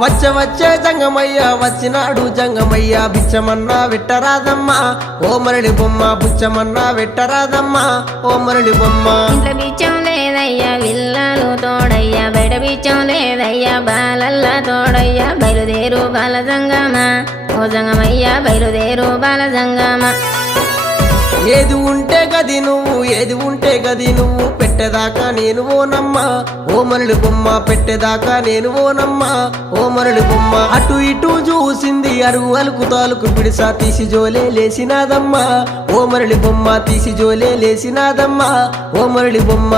వచ్చే జంగమయ్య వచ్చినాడు జంగమయ్య బిచ్చమన్నా వెట్టరాదమ్మా ఓ మరళి బొమ్మ బుచ్చమన్నా వెట్టరాదమ్మా ఓ మరళి బొమ్మ ఇంట్లో బిచ్చం లేదయ్యా విల్లాలు తోడయ్యా బయట బిచ్చం లేదయ్యా బాలల్లా తోడయ్యా బయలుదేరు బాల జంగమా ఓ జంగమయ్యా బయలుదేరు బాల జంగమా ఏది ఉంటే గది నువ్వు పెట్టేదాకా నేను ఓనమ్మా ఓ మరళి బొమ్మ పెట్టేదాకా నేను ఓనమ్మా ఓ మరళి బొమ్మ అటు ఇటు చూసింది అరుగు అలుకు తాలుకు పిడిసా తీసి జోలే లేసినాదమ్మా ఓ మరళి బొమ్మ తీసి జోలే లేసినాదమ్మా ఓ మరళి బొమ్మ